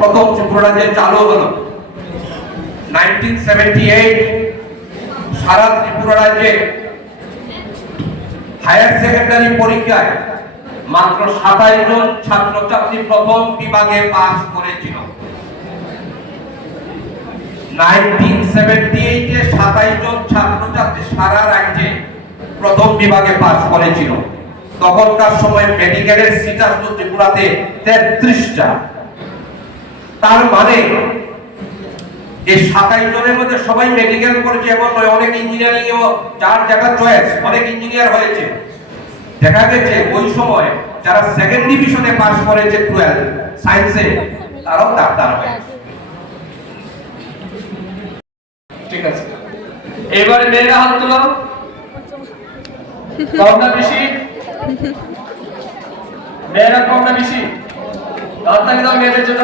প্রথম ত্রিপুরা রাজ্যে চালু হলো 1978 সারা ত্রিপুরা রাজ্যে হায়ার সেকেন্ডারি পরীক্ষায় মাত্র 27 জন ছাত্রছাত্রী প্রথম বিভাগে পাস করেছিল। 1978 এ 27 জন ছাত্রছাত্রী সারা রাজ্যে প্রথম বিভাগে পাস করেছিল। তখনকার সময় মেডিকেলের সিট আসতো ত্রিপুরাতে 33টা। তার মানে এই 27 জনের মধ্যে সবাই মেডিকেল করেছে এমন নয়, অনেক ইঞ্জিনিয়ারিং ও যার যেটা চয়েস, অনেক ইঞ্জিনিয়ার হয়েছে। দেখা গেছে ওই সময় যারা সেকেন্ড ডিভিশনে পাস করেছে 12 সায়েন্সে, তারাও ডাক্তার হয়েছে। ঠিক আছে, এবারে মেয়েরা হাত তোলো। কমটা বেশি, মেয়েরা কমটা বেশি, হাত তাকে দাও মেয়েদের জন্য।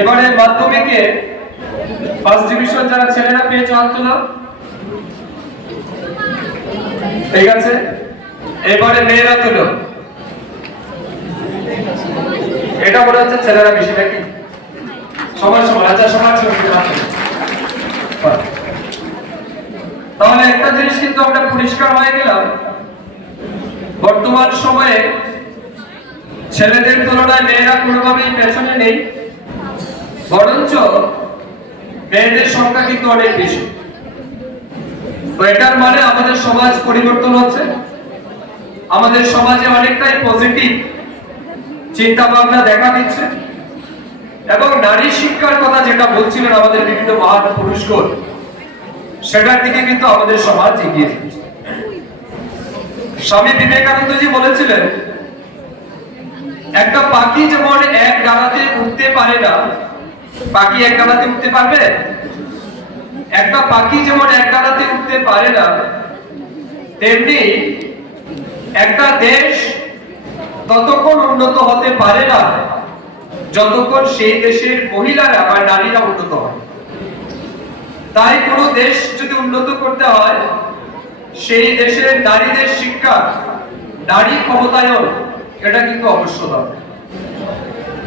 এবারে মাধ্যমিকে ফার্স্ট ডিভিশন যারা ছেলেরা পেয়েছে হাত তোলো। ঠিক আছে, এবারে মেয়েরা তোলো। এটা মনে হচ্ছে ছেলেরা বেশি নাকি? সবার সমান, আচ্ছা সমান সমান। তাহলে একটা জিনিস কিন্তু আমরা পরিষ্কার হয়ে গেলাম, বর্তমান সময়ে ছেলেদের তুলনায় মেয়েরা কোনোভাবেই পেছনে নেই, বরঞ্চ মেয়েদের সংখ্যা কিন্তু অনেক বেশি। তো এটার মানে আমাদের সমাজ পরিবর্তন হচ্ছে, আমাদের সমাজে অনেকটাই পজিটিভ চিন্তা ভাবনা দেখা দিচ্ছে, এবং নারী শিক্ষার কথা যেটা বলছিলেন আমাদের বিভিন্ন মহান পুরুষগণ, সেটার দিকে কিন্তু আমাদের সমাজ এগিয়ে যাচ্ছে। স্বামী বিবেকানন্দজি বলেছিলেন, একটা পাখি যেমন এক ডানাতে উঠতে পারে না, পাখি এক ডানাতে উঠতে পারবে? একটা পাখি যেমন এক ডানাতে উঠতে পারে না, তেমনি একটা দেশ ততক্ষণ উন্নত হতে পারে না যতক্ষণ সেই দেশের মহিলারা বা নারীরা উন্নত হয়। তাই কোনো দেশ যদি উন্নত করতে হয়, সেই দেশের নারীদের শিক্ষা, নারী ক্ষমতায়ন, এটা কিন্তু অবশ্য দরকার।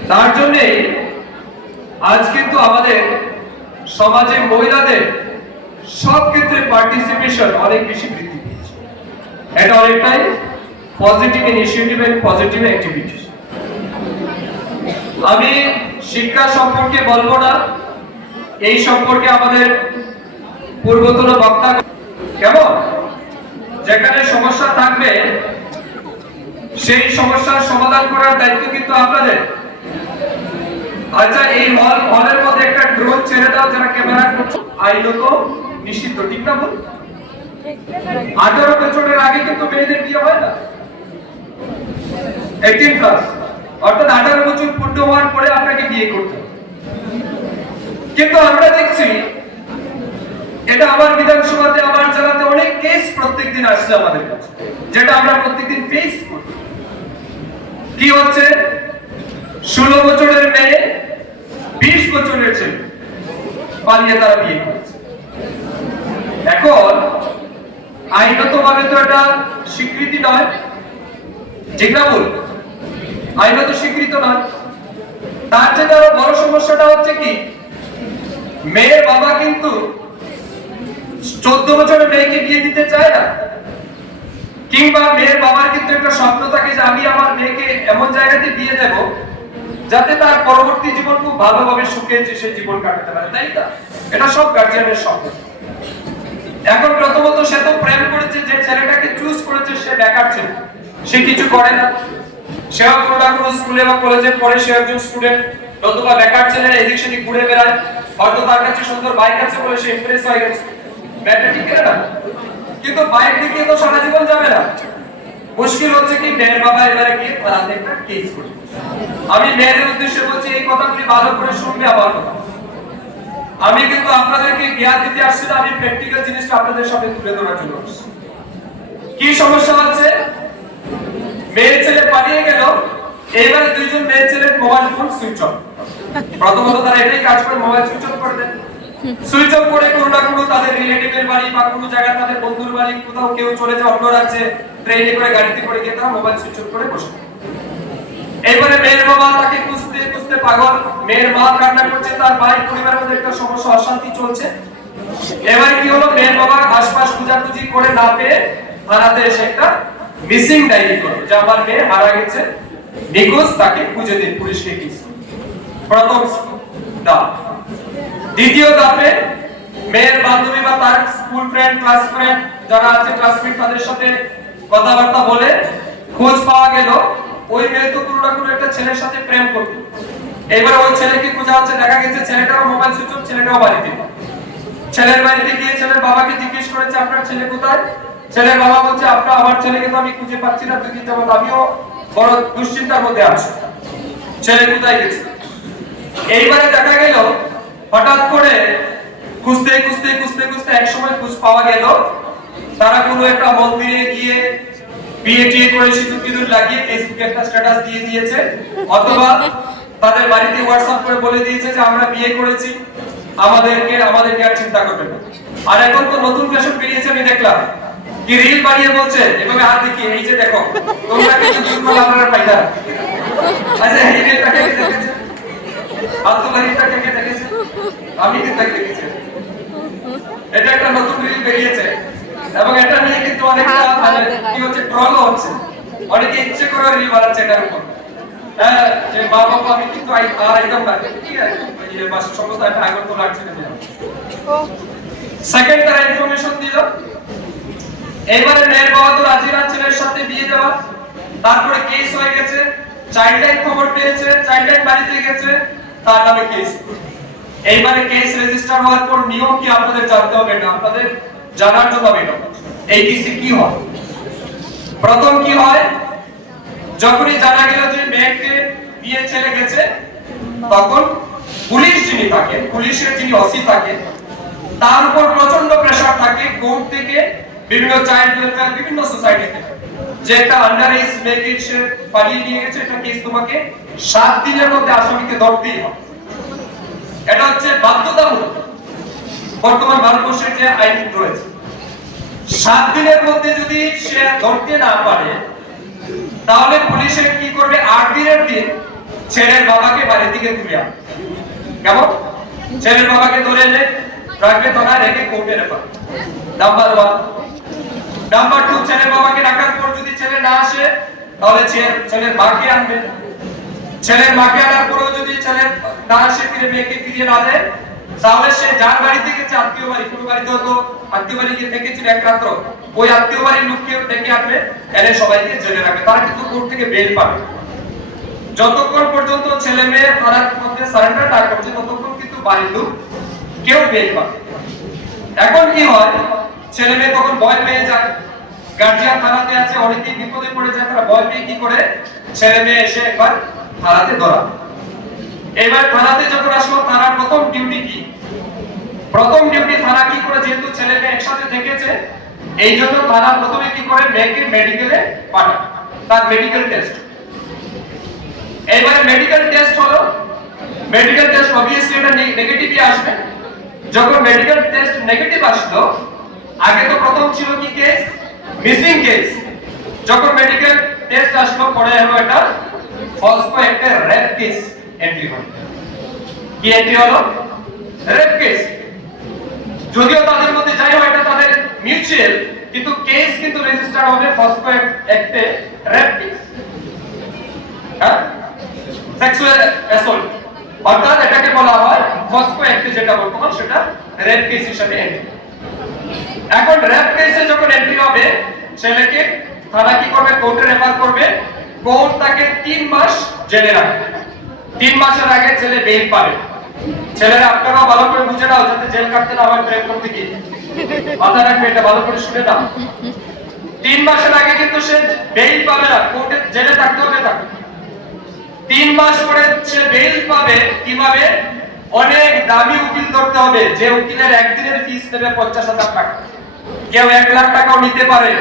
তার জন্যে আজ কিন্তু আমাদের সমাজে মহিলাদের সব ক্ষেত্রে পার্টিসিপেশন অনেক বেশি বৃদ্ধি পেয়েছে। এটা অনেকটাই positive initiative and positive activity. আমি শিক্ষা সম্পর্কে বলবো না, এই সম্পর্কে আমাদের পূর্বতন বক্তা, কেমন যেখানে সমস্যা থাকবে সেই সমস্যার সমাধান করার দায়িত্ব কিন্তু আপনাদের। আচ্ছা, এই হলের মধ্যে একটা ড্রোন ছেড়ে দাও, যারা ক্যামেরা করছে, আইনত নিষিদ্ধ, ঠিক না? বল 18 বছরের আগে কিন্তু মেয়েদের বিয়ে হয় না, 18 প্লাস, অর্থাৎ 18 বছর পূর্ণ হওয়ার পরে আপনাকে বিয়ে করতে হবে। কিন্তু আমরা দেখছি, এটা আমার বিধানসভাতে, আমার জেলাতে অনেক কেস প্রত্যেকদিন আসছে আমাদের কাছে, যেটা আমরা প্রত্যেকদিন ফেস করি। কি হচ্ছে? 16 বছরের মেয়ে 20 বছরের ছেলে পালিয়ে তারা বিয়ে করছে। এখন আইনগতভাবে তো এটা স্বীকৃতি নয়, ঠিক না? বল আইনত স্বীকৃত নয়। তার চেয়ে আরো বড় সমস্যাটা হচ্ছে কি, মেয়ের বাবা কিন্তু 14 বছরের মেয়েকে বিয়ে দিতে চায় না, কিংবা মেয়ের বাবার কিন্তু একটা স্বপ্ন থাকে যে আমি আমার মেয়েকে এমন জায়গাতে বিয়ে দেব যাতে তার পরবর্তী জীবন খুব ভালোভাবে সুখে সে জীবন কাটাতে পারে, তাই না? এটা সব গার্জিয়ানের স্বপ্ন। এখন প্রথমত সে তো প্রেম করেছে, যে ছেলেটাকে চুজ করেছে সে বেকার ছেলে, সে কিছু করে না, সেও কোনো স্কুলে বা কলেজে পড়ে, সে একজন স্টুডেন্ট, নতুবা বেকার ছেলেরা এদিক সেদিক ঘুরে বেড়ায়, হয়তো তার কাছে সুন্দর বাইক আছে বলে সে ইমপ্রেস হয়ে গেছে, ব্যাটা ঠিক না? কিন্তু বাইক দেখিয়ে তো সারা জীবন যাবে না। মুশকিল হচ্ছে কি, মেয়ের বাবা এবারে গিয়ে থানাতে একটা কেস করবে। আমি মেয়েদের উদ্দেশ্যে বলছি, এই কথাগুলি ভালো করে শুনবে আমার কথা। আমি কিন্তু আপনাদেরকে জ্ঞান দিতে আসছি না, আমি প্র্যাকটিক্যাল জিনিসটা আপনাদের সামনে তুলে ধরার জন্য আসছি। কি সমস্যা হচ্ছে? মেয়ে ছেলে পালিয়ে গেল, এইবারে দুইজন মেয়ে ছেলের মোবাইল ফোন সুইচ অফ। প্রথমত তারা এটাই কাজ করে, মোবাইল সুইচ অফ করে দেন। সুইচ অফ করে কোনো না কোনো তাদের রিলেটিভের বাড়ি বা কোনো জায়গায় তাদের বন্ধুর বাড়ি, কোথাও কেউ চলে যায় অন্য রাজ্যে, ট্রেনে করে গাড়িতে করে গিয়ে তারা মোবাইল সুইচ অফ করে বসে। এবারে মেয়ের বাবা তাকে খুঁজতে খুঁজতে পাগল, মেয়ের মা কান্না করছে, তার ভাই পরিবারের মধ্যে একটা সমস্যা, অশান্তি চলছে। এবারে কি হলো, মেয়ের বাবা আশপাশ খোঁজাখুঁজি করে না পেয়ে থানাতে এসে একটা মিসিং ডায়েরি করলো যে আমার মেয়ে মারা গেছে, নিখোঁজ, তাকে খুঁজে দিন, পুলিশকে কেস। প্রথম ধাপ। দ্বিতীয় ধাপে মেয়ের বান্ধবী বা তার স্কুল ফ্রেন্ড, ক্লাস ফ্রেন্ড যারা আছে, ক্লাসমেট, তাদের সাথে কথাবার্তা বলে খোঁজ পাওয়া গেল ওই মেয়ে তো কোনো না কোনো একটা ছেলের সাথে প্রেম করতো। এবার ওই ছেলেকে খোঁজা হচ্ছে, দেখা গেছে ছেলেটারও মোবাইল সুইচ অফ, ছেলেটাও বাড়িতে। ছেলের বাড়িতে গিয়ে ছেলের বাবাকে জিজ্ঞেস করেছে আপনার ছেলে কোথায়? ছেলের বাবা বলছে আপনার আমার ছেলেকে তো আমি খুঁজে পাচ্ছি না, দুদিন যাবত আমিও বড় দুশ্চিন্তার মধ্যে আছি, ছেলে কোথায় গেছে। এইবারে দেখা গেল হঠাৎ করে খুঁজতে খুঁজতে খুঁজতে খুঁজতে এক সময় খোঁজ পাওয়া গেল তারা কোনো একটা মন্দিরে গিয়ে বিয়ে টিয়ে করে সিঁদুর লাগিয়ে ফেসবুকে একটা স্ট্যাটাস দিয়ে দিয়েছে, অথবা তাদের বাড়িতে হোয়াটসঅ্যাপ করে বলে দিয়েছে যে আমরা বিয়ে করেছি, আমাদেরকে আর চিন্তা করবে না। আর এখন তো নতুন ফ্যাশন বেরিয়েছে, আমি দেখলাম কি রিল বানিয়ে বলছে এভাবে হাত দেখিয়ে, এই যে দেখো তোমরা কিন্তু দুর্বল, আপনারা পাইতা। আচ্ছা এই রিলটাকে কে দেখেছে? আত্মবাড়িটাকে কে দেখেছে? আমি কিন্তু দেখেছি। এটা একটা নতুন রিল বেরিয়েছে এবং এটা নিয়ে কিন্তু অনেকটা কি হচ্ছে, ট্রল হচ্ছে, অনেকে ইচ্ছে করে রিল বানাচ্ছে এটার উপর। হ্যাঁ, যে বাবা আমি কিন্তু আর আইতাম না, ঠিক আছে, এই বাস সমস্ত একটা আগর তো লাগছে না। সেকেন্ড তারা ইনফরমেশন দিল, এইবারে মেয়ের বাবা তো রাজি না ছেলের সাথে বিয়ে দেওয়া, তারপরে কেস হয়ে গেছে, চাইল্ড লাইন খবর পেয়েছে, চাইল্ড লাইন বাড়িতে গেছে, তার নামে কেস। এইবারে কেস রেজিস্টার হওয়ার পর নিয়ম কি আপনাদের জানতে হবে না, আপনাদের জানার জন্য বেরো। এই কেসে কি হয়? প্রথম কি হয়, যখনই জানা গেল যে মেয়েকে বিয়ে ছেলে গেছে, তখন পুলিশ যিনি থাকে, পুলিশের যিনি ওসি থাকে, তার উপর প্রচন্ড প্রেসার থাকে কোর্ট থেকে, বিভিন্ন চাইল্ড ওয়েলফেয়ার, বিভিন্ন সোসাইটি থেকে, যে একটা আন্ডার এজ মেয়েকে সে পালিয়ে নিয়ে গেছে, এটা কেস তোমাকে 7 দিনের মধ্যে আসামিকে ধরতেই হবে। এটা হচ্ছে বাধ্যতামূলক বর্তমান ভারতবর্ষের যে আইন রয়েছে। 7 দিনের মধ্যে যদি সে ধরতে না পারে তাহলে পুলিশের কি করবে, 8 দিনের দিন ছেলের বাবাকে বাড়ি থেকে তুলে আনবে। কেমন? ছেলের বাবাকে ধরে এনে রাখবে, তোরা রেখে কোর্টে রেফার। নাম্বার 1। নাম্বার 2, ছেলের বাবাকে রাখার পর যদি ছেলে না আসে তাহলে ছেলের মাকে আনবে। ছেলের মাকে আনার পরেও যদি ছেলে না আসে, ফিরে মেয়েকে ফিরিয়ে না দেয়, তাহলে সে যার বাড়িতে গেছে, আত্মীয় বাড়ি, কোনো বাড়িতে হয়তো আত্মীয় বাড়ি গিয়ে থেকেছিল এক রাত্র, ওই আত্মীয় বাড়ির লোককে ডেকে আনবে, এনে সবাইকে জেলে রাখবে। তারা কিন্তু কোর্ট থেকে বেল পাবে। যতক্ষণ পর্যন্ত ছেলে মেয়ে থানার মধ্যে সারেন্ডার না করছে ততক্ষণ কিন্তু বাড়ির লোক কেউ বেল পাবে। এখন কি হয়, ছেলে মেয়ে তখন ভয় পেয়ে যায়, গার্জিয়ান থানাতে আছে, অনেকেই বিপদে পড়ে যায়, তারা ভয় পেয়ে কি করে, ছেলে মেয়ে এসে একবার থানাতে ধরা। এবার থানাতে যখন আসলো, থানার প্রথম ডিউটি কি? প্রথম ডিউটি থানা কি করে, যেহেতু ছেলে মেয়ে একসাথে থেকেছে, এই জন্য থানা প্রথমে কি করে, মেয়েকে মেডিকেলে পাঠায়, তার মেডিকেল টেস্ট। এবারে মেডিকেল টেস্ট হলো, মেডিকেল টেস্ট অবভিয়াসলি এটা নেগেটিভই আসবে। যখন মেডিকেল টেস্ট নেগেটিভ আসলো, আগে তো প্রথম ছিল কি কেস, মিসিং কেস। যখন মেডিকেল টেস্ট আসলো, পরে হলো এটা ফলসকো একটা রেপ কেস এন্ট্রি হলো। কি এন্ট্রি হলো? Rape case. যদিও তাদের মধ্যে যাই হয় এটা তাদের মিউচুয়াল, কিন্তু কেস কিন্তু রেজিস্টার হবে ফলসকো অ্যাক্টে রেপ কেস। হ্যাঁ, সেক্সুয়াল অ্যাসল্ট, অর্থাৎ এটাকে বলা হয় ফলসকো অ্যাক্টে যেটা বর্তমান, সেটা রেপ কেস হিসেবে এন্ট্রি। এখন রেপ কেসে যখন এন্ট্রি হবে, ছেলেকে থানা কি করবে, কোর্টে রেফার করবে। কোর্ট তাকে 3 মাস জেলে রাখবে। 3 মাসের আগে ছেলে বেল পাবে। ছেলেরা আপনারাও ভালো করে বুঝে নাও, যাতে জেল কাটতে না হয় প্রেম করতে গিয়ে। মাথা রাখবে, এটা ভালো করে শুনে নাও। 3 মাসের আগে কিন্তু সে বেল পাবে না, কোর্টে জেলে থাকতে হবে তাকে। 3 মাস পরে সে বেল পাবে কিভাবে? অনেক দামি উকিল ধরতে হবে, যে উকিলের একদিনের ফিস নেবে 50,000 টাকা, কেউ 1 লাখ টাকাও নিতে পারে।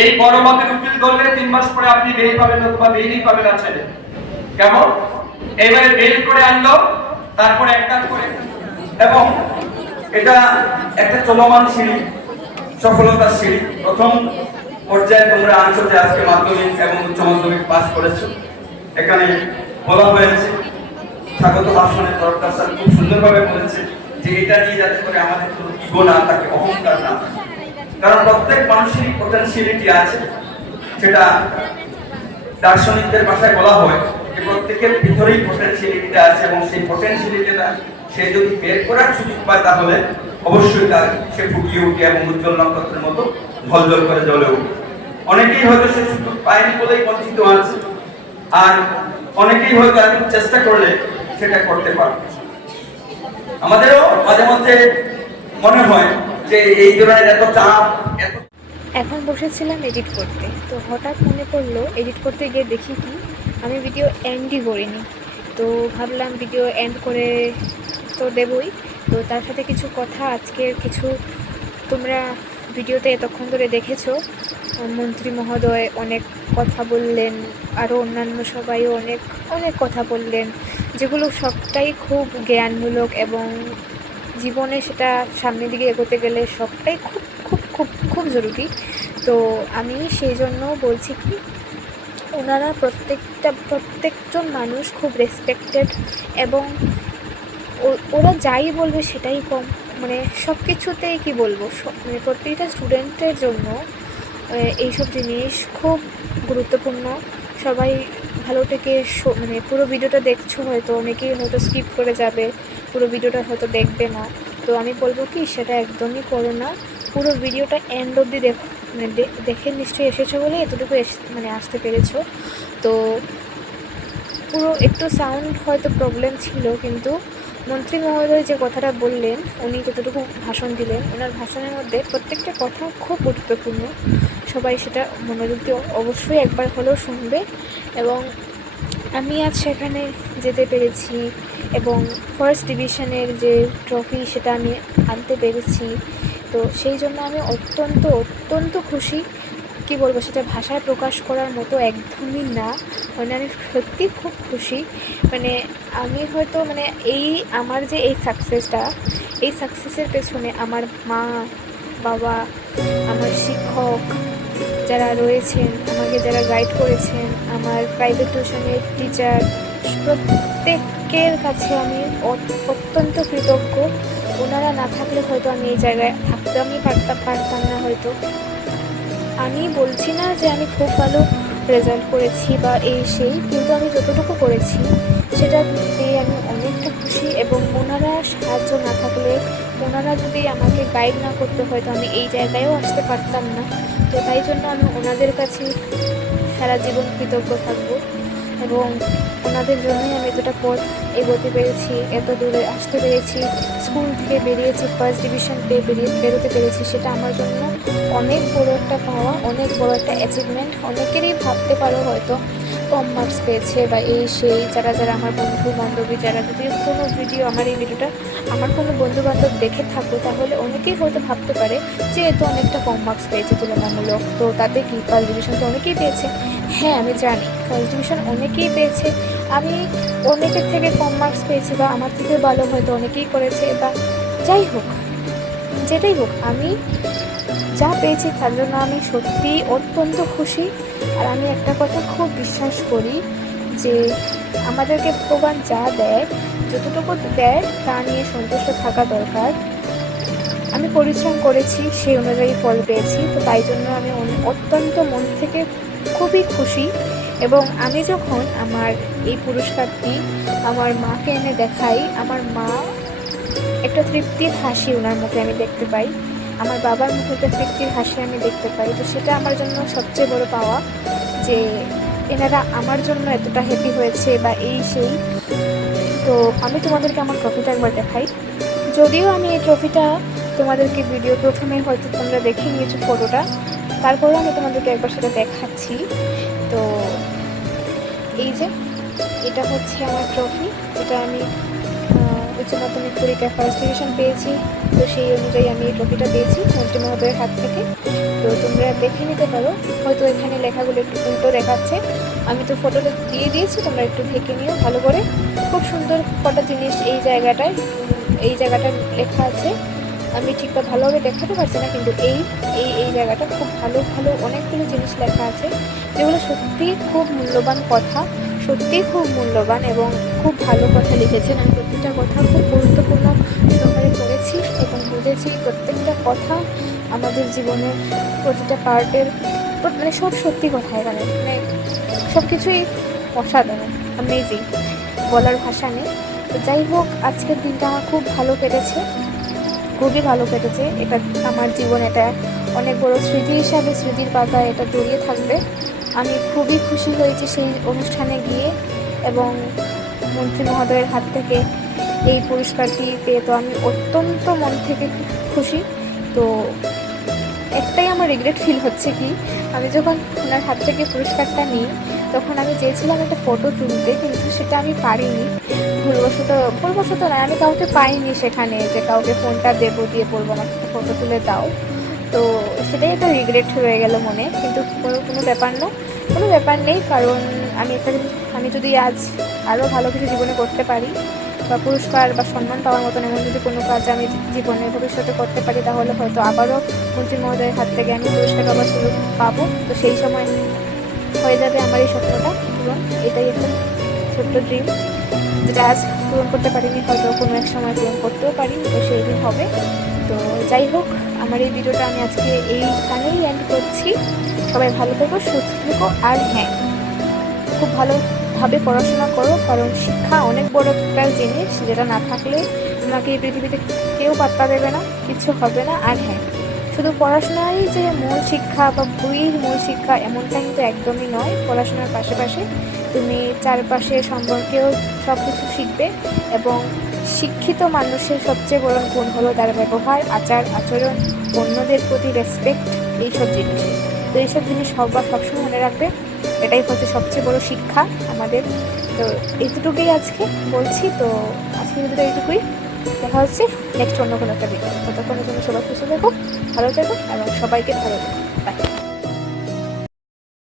এই বড় মাপের উকিল ধরলে 3 মাস পরে আপনি বেল পাবেন, অথবা বেলই পাবেন না ছেলে। কেমন? এবারে বেল করে আনলো, তারপরে একটার পরে, এবং এটা একটা চলমান সিঁড়ি, সফলতার সিঁড়ি। প্রথম পর্যায়ে তোমরা আনছো যে আজকে মাধ্যমিক এবং উচ্চ মাধ্যমিক পাস করেছো, এখানে বলা হয়েছে, স্বাগত ভাষণে তরফদার স্যার খুব সুন্দরভাবে বলেছে যে এটা নিয়ে যাতে করে আমাদের কোনো ইগো না থাকে, অহংকার না থাকে। কারণ প্রত্যেক মানুষেরই পোটেনশিয়ালিটি আছে, সেটা দার্শনিকদের ভাষায় বলা হয় যে প্রত্যেকের ভিতরেই পোটেনশিয়ালিটিটা আছে, এবং সেই পোটেনশিয়ালিটিটা সে যদি বের করার সুযোগ পায় তাহলে অবশ্যই তার সে ফুটিয়ে উঠে এবং উজ্জ্বল নক্ষত্রের মতো ঝলঝল করে জ্বলে উঠে। অনেকেই হয়তো সে সুযোগ পায়নি বলেই বঞ্চিত আছে, আর অনেকেই হয়তো এখন চেষ্টা করলে সেটা করতে পারবে। আমাদেরও মাঝে মধ্যে মনে হয় যে এই ধরনের এত চাপ, এত এখন বসেছিলাম এডিট করতে, তো হঠাৎ মনে পড়লো এডিট করতে গিয়ে দেখি কি আমি ভিডিও এন্ডই করিনি। তো ভাবলাম ভিডিও এন্ড করে তো দেবই, তো তার সাথে কিছু কথা আজকের কিছু তোমরা ভিডিওতে এতক্ষণ ধরে দেখেছো। মন্ত্রী মহোদয় অনেক কথা বললেন, আরও অন্যান্য সবাইও অনেক অনেক কথা বললেন, যেগুলো সবটাই খুব জ্ঞানমূলক এবং জীবনে সেটা সামনের দিকে এগোতে গেলে সবটাই খুব খুব খুব খুব জরুরি। তো আমি সেই জন্য বলছি কি ওনারা প্রত্যেকজন মানুষ খুব রেসপেক্টেড, এবং ওরা যাই বলবে সেটাই কম, মানে সব কিছুতেই কী বলবো, মানে প্রত্যেকটা স্টুডেন্টের জন্য এইসব জিনিস খুব গুরুত্বপূর্ণ। সবাই ভালো থেকে মানে পুরো ভিডিওটা দেখছো, হয়তো অনেকেই হয়তো স্কিপ করে যাবে, পুরো ভিডিওটা হয়তো দেখবে না। তো আমি বলবো কি সেটা একদমই করো না, পুরো ভিডিওটা এন্ড অবধি দেখো, মানে দেখে নিশ্চয়ই এসেছো বলে এতটুকু মানে আসতে পেরেছো। তো পুরো একটু সাউন্ড হয়তো প্রবলেম ছিল, কিন্তু মন্ত্রী মহোদয় যে কথাটা বললেন, উনি যতটুকু ভাষণ দিলেন, ওনার ভাষণের মধ্যে প্রত্যেকটা কথা খুব গুরুত্বপূর্ণ। সবাই সেটা মনোযোগ দিয়ে অবশ্যই একবার হলেও শুনবে। এবং আমি আজ সেখানে যেতে পেরেছি এবং ফার্স্ট ডিভিশনের যে ট্রফি সেটা আমি আনতে পেরেছি, তো সেই জন্য আমি অত্যন্ত অত্যন্ত খুশি। কী বলবো, সেটা ভাষায় প্রকাশ করার মতো একদমই না, মানে আমি সত্যি খুব খুশি। মানে আমি হয়তো মানে এই আমার যে এই সাকসেসের পেছনে আমার মা বাবা, আমার শিক্ষক যারা রয়েছেন, আমাকে যারা গাইড করেছেন, আমার প্রাইভেট টিউশনের টিচার, প্রত্যেকের কাছে আমি অত্যন্ত কৃতজ্ঞ। ওনারা না থাকলে হয়তো আমি এই জায়গায় থাকতেই পারতাম না হয়তো। আমি বলছি না যে আমি খুব ভালো রেজাল্ট করেছি বা এই সেই, কিন্তু আমি যতটুকু করেছি সেটা পেয়ে আমি অনেকটা খুশি। এবং ওনারা সাহায্য না থাকলে, ওনারা যদি আমাকে গাইড না করতে হয়তো আমি এই জায়গায়ও আসতে পারতাম না। তো তাই জন্য আমি ওনাদের কাছে সারা জীবন কৃতজ্ঞ থাকবো, এবং ওনাদের জন্যই আমি এতটা পথ এগোতে পেরেছি, এত দূরে আসতে পেরেছি, স্কুল থেকে বেরিয়েছি, ফার্স্ট ডিভিশন পেয়ে বেরোতে পেরেছি। সেটা আমার জন্য অনেক বড় একটা পাওয়া, অনেক বড় একটা অ্যাচিভমেন্ট। অনেকেরই ভাবতে পারো হয়তো কম মার্কস পেয়েছে বা এই সেই, যারা আমার বন্ধু বান্ধবী, যারা যদি কোনো ভিডিও, আমার এই ভিডিওটা আমার কোনো বন্ধু বান্ধব দেখে থাকো, তাহলে অনেকেই হয়তো ভাবতে পারে যে এ তো অনেকটা কম মার্কস পেয়েছে তুলনামূলক, তো তাতে কি ফার্স্ট ডিভিশন তো অনেকেই পেয়েছে। হ্যাঁ আমি জানি ফার্স্ট ডিভিশন অনেকেই পেয়েছে, আমি অনেকের থেকে কম মার্কস পেয়েছি বা আমার থেকে ভালো হয়তো অনেকেই করেছে, বা যাই হোক যেটাই হোক, আমি যা পেয়েছি তার জন্য আমি সত্যি অত্যন্ত খুশি। আর আমি একটা কথা খুব বিশ্বাস করি যে আমাদেরকে ভগবান যা দেয়, যতটুকু দেয় তা নিয়ে সন্তুষ্ট থাকা দরকার। আমি পরিশ্রম করেছি, সেই অনুযায়ী ফল পেয়েছি, তো তাই জন্য আমি অত্যন্ত মন থেকে খুবই খুশি। এবং আমি যখন আমার এই পুরস্কারটি আমার মাকে এনে দেখাই, আমার মা একটা তৃপ্তির হাসি ওনার মুখে আমি দেখতে পাই, আমার বাবার মুখে একটা তৃপ্তির হাসি আমি দেখতে পাই। তো সেটা আমার জন্য সবচেয়ে বড় পাওয়া, যে এনারা আমার জন্য এতটা হ্যাপি হয়েছে বা এই সেই। তো আমি তোমাদেরকে আমার ট্রফিটা একবার দেখাই। যদিও আমি এই ট্রফিটা তোমাদেরকে ভিডিও প্রথমে হয়তো তোমরা দেখে নিয়েছো ফটোটা, তারপরেও আমি তোমাদেরকে একবার সেটা দেখাচ্ছি। তো এই যে এটা হচ্ছে আমার ট্রফি, এটা আমি উচ্চ মাধ্যমিক পরীক্ষায় ফার্স্ট ডিভিশন পেয়েছি, তো সেই অনুযায়ী আমি এই ট্রফিটা পেয়েছি মন্ত্রী মহোদয়ের হাত থেকে। তো তোমরা দেখে নিতে পারো, হয়তো এখানে লেখাগুলো একটু উল্টো দেখাচ্ছে, আমি তো ফটোটা দিয়ে দিয়েছি, তোমরা একটু দেখে নিও ভালো করে। খুব সুন্দর কটা জিনিস এই জায়গাটা লেখা আছে, আমি ঠিকঠাক ভালোভাবে দেখাতে পারছি না, কিন্তু এই জায়গাটা খুব ভালো অনেকগুলো জিনিস লেখা আছে, যেগুলো সত্যি খুব মূল্যবান কথা, সত্যিই খুব মূল্যবান এবং খুব ভালো কথা লিখেছেন। আমি প্রত্যেকটা কথা খুব গুরুত্বপূর্ণ সহকারে পড়েছি এবং বুঝেছি প্রত্যেকটা কথা আমাদের জীবনের প্রতিটা পার্টের মানে সব সত্যি কথা এখানে, মানে সব কিছুই অসাধারণ, অ্যামেজিং, বলার ভাষা নেই। তো যাই হোক, আজকের দিনটা আমার খুব ভালো কেটেছে, খুবই ভালো কেটেছে। এটা আমার জীবন, এটা অনেক বড় স্মৃতি হিসাবে স্মৃতির পাতায় এটা জড়িয়ে থাকবে। আমি খুবই খুশি হয়েছি সেই অনুষ্ঠানে গিয়ে এবং মন্ত্রী মহোদয়ের হাত থেকে এই পুরস্কারটি পেয়ে তো আমি অত্যন্ত মন থেকে খুশি। তো একটাই আমার রিগ্রেট ফিল হচ্ছে কি, আমি যখন ওনার হাত থেকে পুরস্কারটা নিই তখন আমি চেয়েছিলাম একটা ফটো তুলতে, কিন্তু সেটা আমি পারিনি। ভুলবশত নয়, আমি কাউকে পাইনি সেখানে যে কাউকে ফোনটা দেবো, দিয়ে বলবো আমাকে একটা ফটো তুলে দাও। তো সেটাই একটা রিগ্রেট রয়ে গেল মনে, কিন্তু কোনো ব্যাপার নেই, কারণ আমি যদি আজ আরও ভালো কিছু জীবনে করতে পারি বা পুরস্কার বা সম্মান পাওয়ার মতন এমন যদি কোনো কাজ আমি জীবনে ভবিষ্যতে করতে পারি, তাহলে হয়তো আবারও মন্ত্রী মহোদয়ের হাত থেকে আমি পুরস্কার পাওয়ার সুযোগ পাবো। তো সেই সময় হয়ে যাবে আমার এই স্বপ্নটা পূরণ। এটাই একটা ছোট্ট ড্রিম, যেটা আজ পূরণ করতে পারিনি, হয়তো কোনো এক সময় পূরণ করতেও পারি, তো সেই দিন হবে। তো যাই হোক, আমার এই ভিডিওটা আমি আজকে এইখানেই এন্ড করছি। সবাই ভালো থেকো, সুস্থ থেকো, আর হ্যাঁ, খুব ভালোভাবে পড়াশোনা করো, কারণ শিক্ষা অনেক বড় একটা জিনিস, যেটা না থাকলে তোমাকে এই পৃথিবীতে কেউ পাত্তা দেবে না, কিছু হবে না। আর হ্যাঁ, শুধু পড়াশোনাই যে মূল শিক্ষা বা বইয়ের মূল শিক্ষা এমনটা কিন্তু একদমই নয়। পড়াশোনার পাশাপাশি তুমি চারপাশে সম্পর্কেও সব কিছু শিখবে, এবং শিক্ষিত মানুষের সবচেয়ে বড় গুণ হলো তার ব্যবহার, আচার আচরণ, অন্যদের প্রতি রেসপেক্ট, এইসব জিনিস। তো এইসব জিনিস সবসময় মনে রাখবে, এটাই হচ্ছে সবচেয়ে বড় শিক্ষা আমাদের। তো এইটুকুই আজকে বলছি। তো আজকে ভিডিওটা এইটুকুই, দেখা হচ্ছে নেক্সট অন্য কোনো একটা ভিডিও। ততক্ষণের জন্য সবাই খুশি থেকো, ভালো থেকো এবং সবাইকে ভালো থেকো। বাই।